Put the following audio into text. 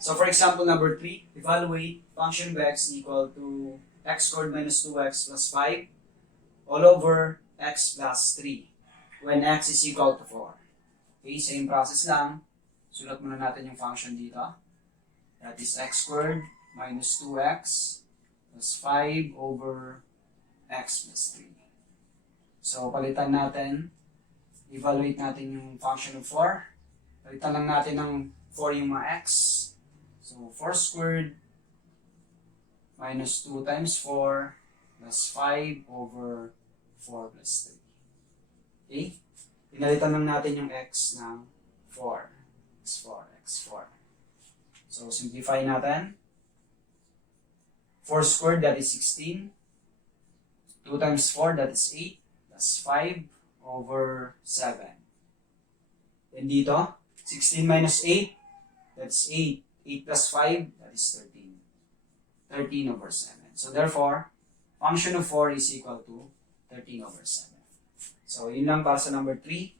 So for example, number 3, evaluate function of x equal to x squared minus 2x plus 5 all over x plus 3 when x is equal to 4. Okay, same process lang. Sulat muna natin yung function dito. That is x squared minus 2x plus 5 over x plus 3. So palitan natin, evaluate natin yung function of 4. Palitan lang natin ng 4 yung mga x. So 4 squared minus 2 times 4 plus 5 over 4 plus 3. Okay? Pinalitan lang natin yung x ng 4. x4, x4. So simplify natin. 4 squared, that is 16. 2 times 4, that is 8. Plus 5 over 7. Then dito, 16 minus 8, that's 8. 8 plus 5, that is 13. 13 over 7. So therefore, function of 4 is equal to 13 over 7. So yun lang para sa number 3.